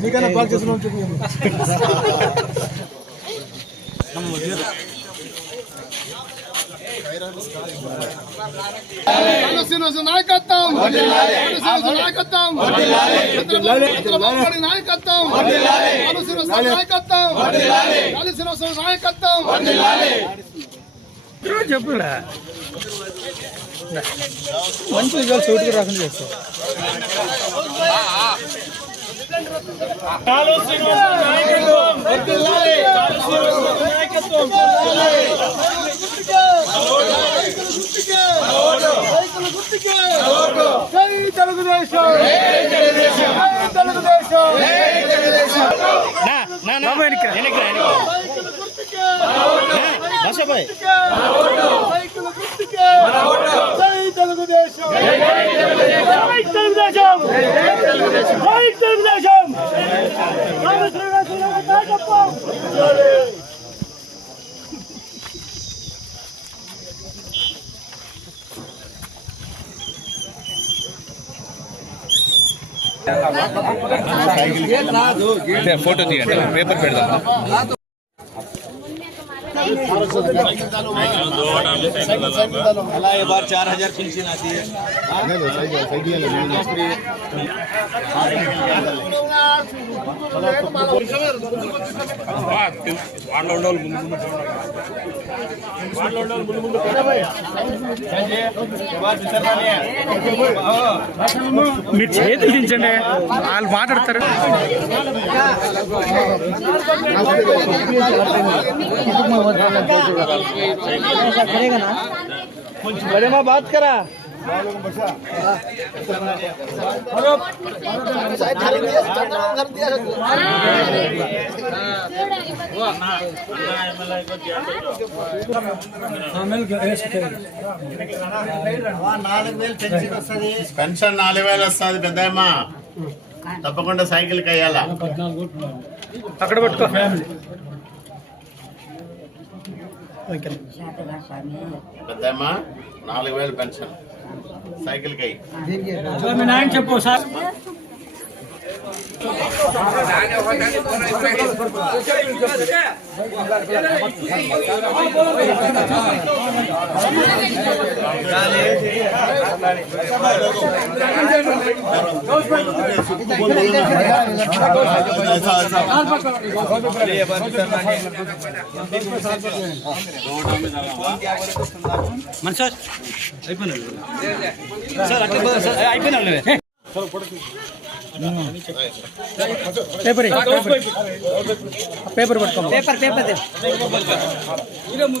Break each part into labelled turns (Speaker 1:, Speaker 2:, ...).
Speaker 1: మీకన్నా బాగా శ్రీనివాస నాయకత్వం నాయకత్వం నాయకత్వం శ్రీనివాస నాయకత్వం నాయకత్వం
Speaker 2: చెప్పురా. మంచి రిజల్ట్ సూటిగా రాకుండా చేస్తా.
Speaker 1: జై తెలుగుదేశం జై తెలుగుదేశం
Speaker 2: బాబు వెనక్కి రా, వెనక్కి రా, వెనక్కి రా. బసబాయ్
Speaker 1: సైకిల్ గుర్తుకే జై తెలుగుదేశం
Speaker 2: తెలుగుదేశం తెలుగుదేశం
Speaker 3: ఫోటో తీయండి పేపర్ పెడదాం. बार चार हज़ार पेंशन है
Speaker 2: మీరు చేతులు దించండి వాళ్ళు మాట్లాడతారు बड़े माँ बात करा
Speaker 4: పెన్షన్ నాలుగు వేలు వస్తుంది పెద్దమ్మ. తప్పకుండా సైకిల్కి అయ్యాలా
Speaker 2: అక్కడ పట్టుకో.
Speaker 4: పెద్దమ్మ నాలుగు వేలు పెన్షన్. సైకిల్కి అయ్యి
Speaker 2: మీ నాయన చెప్పు సార్. మన సార్ అయిపోయినాడు సార్ అట్లా సార్ అయిపోయినాడు పేపర్ పేపర్ పట్టుకో. పేపర్ పేపర్ నో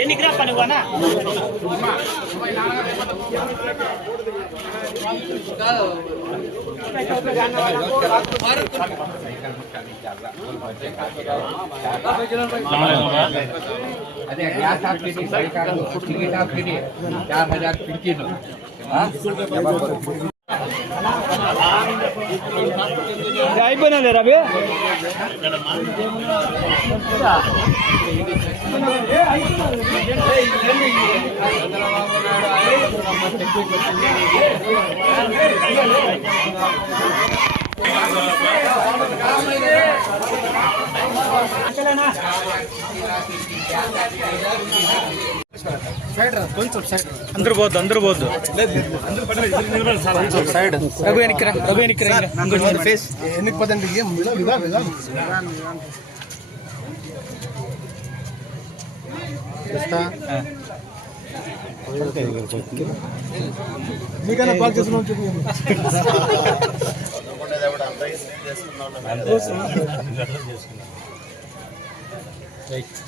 Speaker 2: ఎన్నికి రా పని ಅದೇ
Speaker 3: ಗ್ಯಾಸ್ ಹಾಕ್ತೀನಿ ಟಿಕೆಟ್ ಹಾಕ್ತೀನಿ ಯಾರು ಹಜಾರ್ ಕಿಡ್ಕಿನು హజార్ పిలిచిను
Speaker 2: అయిపోయినా రవి అందరూ పోద్దు అందరూ పోద్దు. సైడ్ రఘు వెనక్కి రా రఘు వెనక్కి రా
Speaker 1: ఎన్నికి పదండి మీకన్నా బాగా చేసిన చెప్పు.
Speaker 4: తప్పకుండా